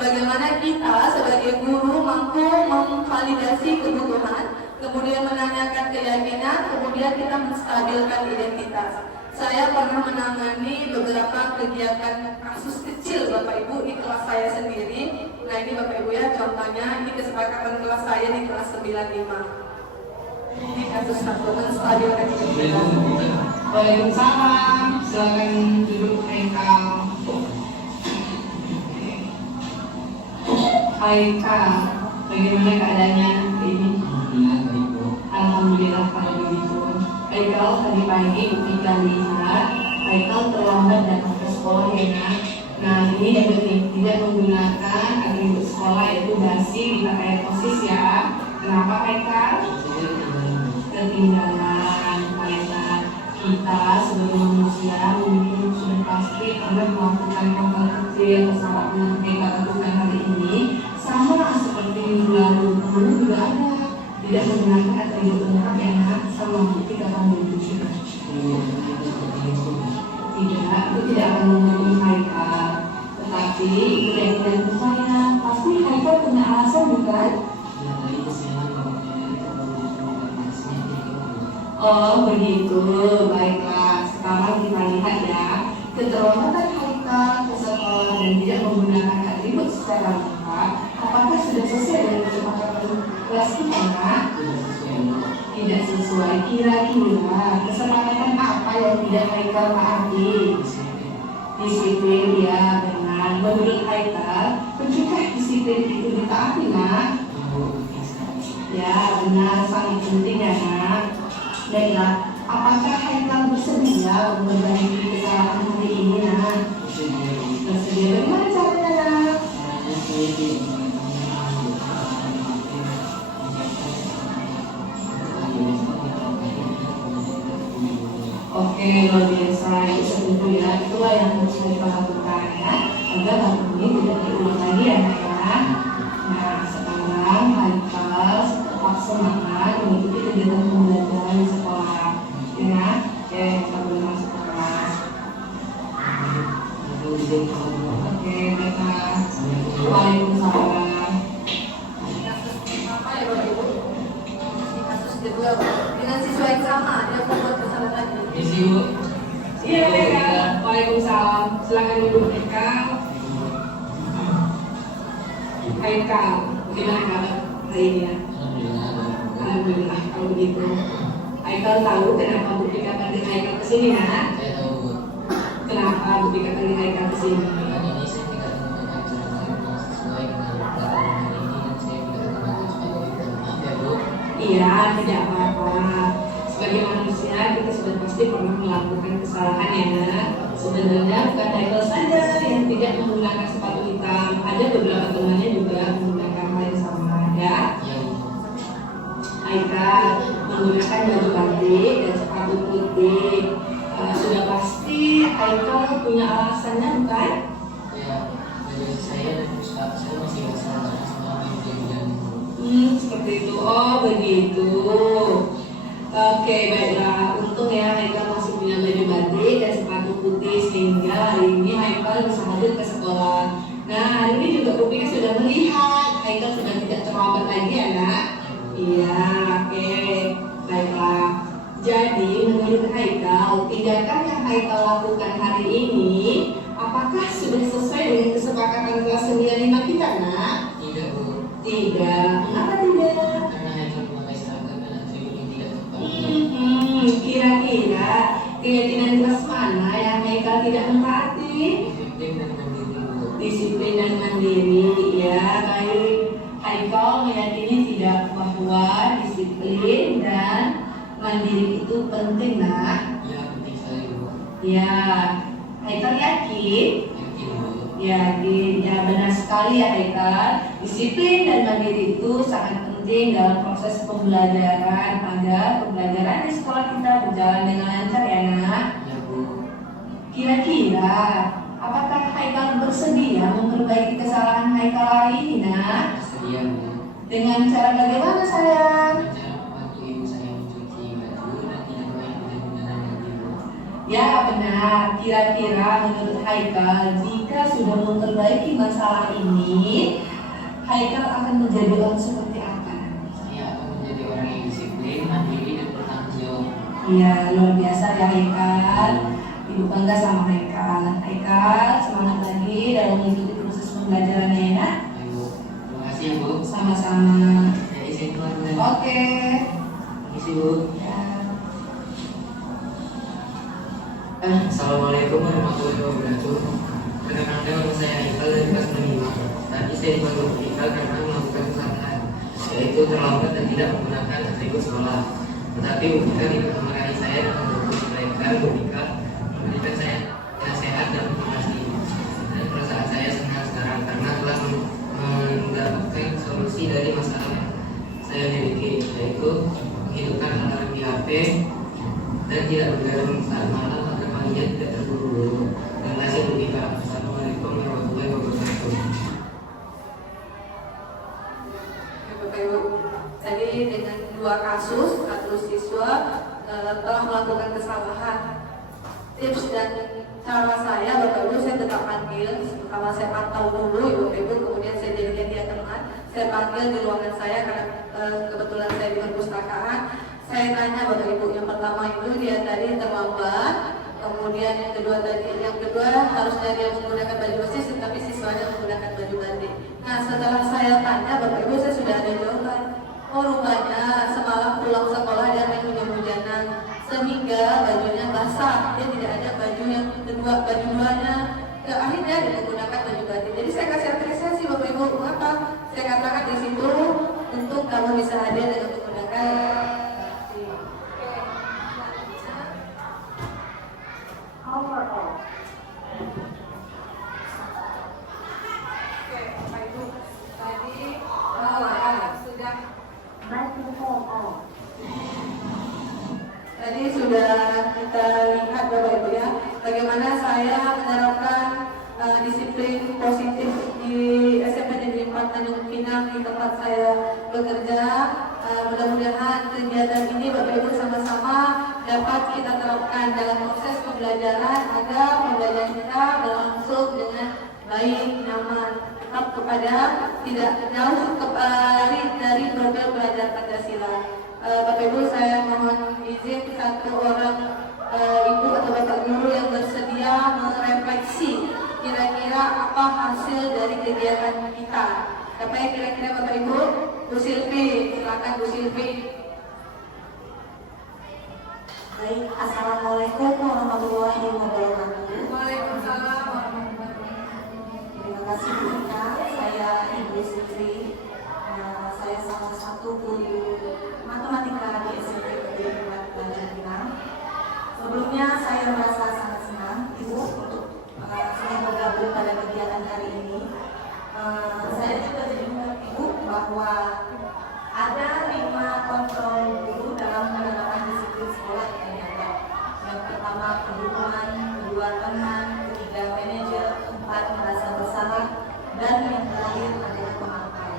bagaimana kita sebagai guru mampu memvalidasi kebutuhan, kemudian menanyakan keyakinan, kemudian kita menstabilkan identitas. Saya pernah menangani beberapa kegiatan kasus kecil Bapak Ibu di kelas saya sendiri. Nah ini Bapak Ibu ya, contohnya ini kesepakatan kelas saya di kelas 95. Ini kasus satu menstabilkan identitas. Waalaikumsalam, silakan duduk Haikal. Haikal, bagaimana keadaannya ini? Alhamdulillah kalau begitu. Haikal tadi pagi ketika lihat Haikal terlambat datang ke sekolah ya nak. Nah ini dapat tidak menggunakan atribut sekolah yaitu dasi dipakai OSIS ya. Kenapa Haikal? Ketinggalan Haikal. Kita sebagai manusia mungkin sudah pasti pernah melakukan hal kecil kesalahan yang kita lakukan hari ini sama seperti minggu lalu dulu juga ada tidak menggunakan atribut lengkap yang sama bukti kata menuju tidak, itu tidak akan mengurangi Haikal, tetapi itu keyakinan saya pasti Haikal punya alasan bukan? Oh begitu, baiklah. Sekarang kita lihat ya, keterlambatan Haikal ke sekolah dan tidak menggunakan atribut secara lengkap, apakah sudah sesuai dengan kesepakatan kelas kita? Tidak sesuai. Kira-kira kesepakatan apa yang tidak Haikal taati? Disiplin ya, benar. Menurut Haikal, ketika disiplin itu ditaati nak? Ya benar, sangat penting ya nak. Baiklah, apakah Haikal bersedia memperbaiki kesalahan hari ini nak? Bersedia. Bagaimana caranya nak? Oke, luar biasa. Itu tentu ya, itulah yang harus kita lakukan ya, agar hal ini tidak diulang lagi ya nak ya. Nah, sekarang Haikal tetap semangat mengikuti kegiatan pembelajaran di sekolah ya. Oke, kita boleh masuk ke kelas. Oke, baiklah. Haikal, gimana kabar hari ini ya? Alhamdulillah kalau begitu. Haikal tahu kenapa Bu Pika panggil Haikal kesini ya? Saya tahu Bu. Kenapa Bu Pika panggil Haikal kesini? Kan ini saya tidak menggunakan cara sesuai dengan peraturan hari ini dan saya tidak menggunakan sebagai maaf ya Bu. Iya, tidak apa-apa. Sebagai manusia kita sudah pasti pernah melakukan kesalahan ya. Sebenarnya bukan Haikal saja yang tidak menggunakan sepatu hitam. Ada beberapa temannya juga menggunakan hal yang sama ya. Ya Bu. Haikal menggunakan baju batik dan sepatu putih. Sudah pasti Haikal punya alasannya bukan? Ya, baju saya dan sepatu saya masih basah karena semalam hujan. Seperti itu. Oh begitu. Oke, baiklah. Untung ya Haikal masih punya baju batik dan sepatu putih sehingga hari ini Haikal bisa hadir ke sekolah. Nah, hari ini juga Bu Pika sudah melihat Haikal sudah tidak terlambat lagi ya nak? Iya, oke. Baiklah. Jadi menurut Haikal, tindakan yang Haikal lakukan hari ini apakah sudah sesuai dengan kesepakatan kelas 95 kita nak? Tidak Bu. Tidak. Kenapa tidak? Karena Haikal memakai seragam dan atribut yang tidak tepat. Kira-kira keyakinan kelas mana yang Haikal tidak mentaati? Disiplin dan mandiri Bu. Disiplin dan mandiri. Ya, baik. Haikal meyakini tidak bahwa disiplin dan mandiri itu penting nak. Ya, penting sekali Bu. Ya, Haikal yakin? Yakin Bu. Yakin, ya benar sekali ya Haikal. Disiplin dan mandiri itu sangat penting dalam proses pembelajaran agar pembelajaran di sekolah kita berjalan dengan lancar ya nak. Ya Bu. Kira-kira apakah Haikal bersedia memperbaiki kesalahan Haikal hari ini nak? Bersedia Bu. Dengan cara bagaimana sayang? Cara membantu ibu saya mencuci baju dan tidak main hujan-hujanan lagi Bu. Ya benar, kira-kira menurut Haikal jika sudah memperbaiki masalah ini Haikal akan menjadi orang seperti apa? Saya akan menjadi orang yang disiplin, mandiri dan bertanggung jawab. Iya, luar biasa ya Haikal. Ibu bangga sama Haikal. Haikal, semangat lagi dalam mengikuti proses pembelajarannya ya nak. Ayo, terima kasih Bu. Sama-sama. Saya izin keluar dulu. Oke. Permisi Bu. Ya. Assalamualaikum warahmatullahi wabarakatuh. Perkenalkan nama saya Haikal dari kelas 5. Tadi saya dipanggil Haikal karena melakukan kesalahan, yaitu terlambat dan tidak menggunakan atribut sekolah. Tetapi Bupika tidak memarahi saya dan melainkan Bupika memberikan saya nasihat dan motivasi. Dan perasaan saya senang sekarang karena telah mendapatkan solusi dari masalah yang saya miliki, yaitu menghidupkan alarm di HP dan tidak bergaram saat malam agar paginya tidak terburu-buru. Terima kasih Bupika. Assalamualaikum warahmatullahi wabarakatuh. Bapak Ibu, tadi dengan dua kasus satu siswa telah melakukan kesalahan. Tips dan cara saya, Bapak Ibu, saya tetap panggil. Kalau saya pantau dulu, Bapak Ibu, kemudian saya jadikan dia teman. Saya panggil di ruangan saya karena kebetulan saya di perpustakaan. Saya tanya Bapak Ibu, yang pertama itu dia tadi terlambat. Kemudian yang kedua harusnya dia menggunakan baju batik, tapi siswanya menggunakan baju batik. Nah, setelah saya tanya Bapak Ibu, saya sudah ada jawaban. Oh, rupanya semalam pulang sekolah dia main hujan-hujanan sehingga bajunya basah. Dia tidak ada baju yang kedua, baju duanya. Akhirnya dia menggunakan baju batik. Jadi saya kasih apresiasi Bapak Ibu. Mengapa? Saya katakan di situ untuk kamu bisa hadir dengan menggunakan overall. Oke, Bapak Ibu, tadi sudah tadi sudah kita lihat Bapak Ibu ya, bagaimana saya menerapkan disiplin positif di SMP Negeri 4 Tanjung Pinang di tempat saya bekerja. Mudah-mudahan kegiatan ini Bapak Ibu sama-sama dapat kita terapkan dalam proses pembelajaran agar pembelajaran kita berlangsung dengan baik, nyaman, tetap kepada tidak jauh dari program belajar Pancasila. Bapak Ibu, saya mohon izin satu orang ibu atau bapak guru yang bersedia merefleksi kira-kira apa hasil dari kegiatan kita. Siapa yang kira-kira Bapak Ibu? Bu Silvi, silakan Bu Silvi. Baik, Assalamualaikum warahmatullahi wabarakatuh. Waalaikumsalam warahmatullahi wabarakatuh. Terima kasih Bu Ika, saya Ibu Sitri. Saya salah satu guru matematika di SMP Negeri 4 Tanjung Pinang. Sebelumnya saya merasa sangat senang Ibu untuk sudah bergabung pada kegiatan hari ini. Saya juga jadi mengerti Ibu bahwa ada 5 kontrol guru dalam menerapkan disiplin sekolah ternyata. Yang pertama kebutuhan, kedua teman, ketiga manajer, 4 merasa bersalah, dan yang terakhir adalah pemantau.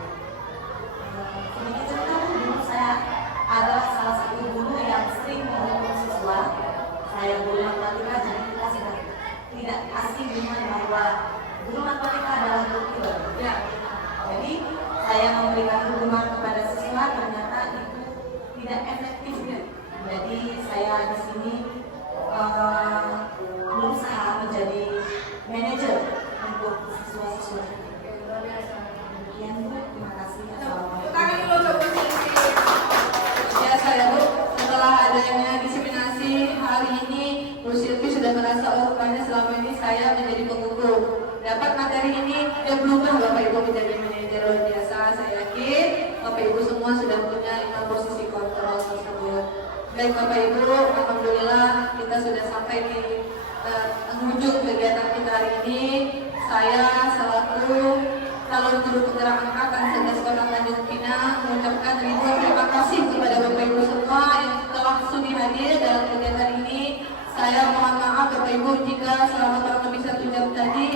Sedikit cerita dulu saya adalah salah satu guru yang sering menghukum siswa. Saya guru matematika, jadi kita sudah tidak asing dengan bahwa guru matematika adalah guru ya. Jadi saya memberikan hukuman kepada siswa ternyata itu tidak efektif ya. Jadi saya di sini berusaha menjadi manajer untuk siswa-siswa. Demikian Bu, terima kasih. Tangan dulu coba Silvi. Ya saya Bu, setelah adanya diseminasi hari ini, Bu Silvi sudah merasa rupanya selama ini saya menjadi penggugur. Dapat materi ini, berubah Bapak Ibu menjadi manajer luar biasa. Saya yakin Bapak Ibu semua sudah punya 5 posisi kontrol tersebut. Baik Bapak Ibu, alhamdulillah kita sudah sampai di penghujung kegiatan kita hari ini. Saya selaku calon guru penggerak angkatan 11 Kota Tanjung Pinang mengucapkan ribuan terima kasih kepada Bapak Ibu semua yang telah sudi hadir dalam kegiatan ini. Saya mohon maaf Bapak Ibu jika selama kurang lebih 1 jam tadi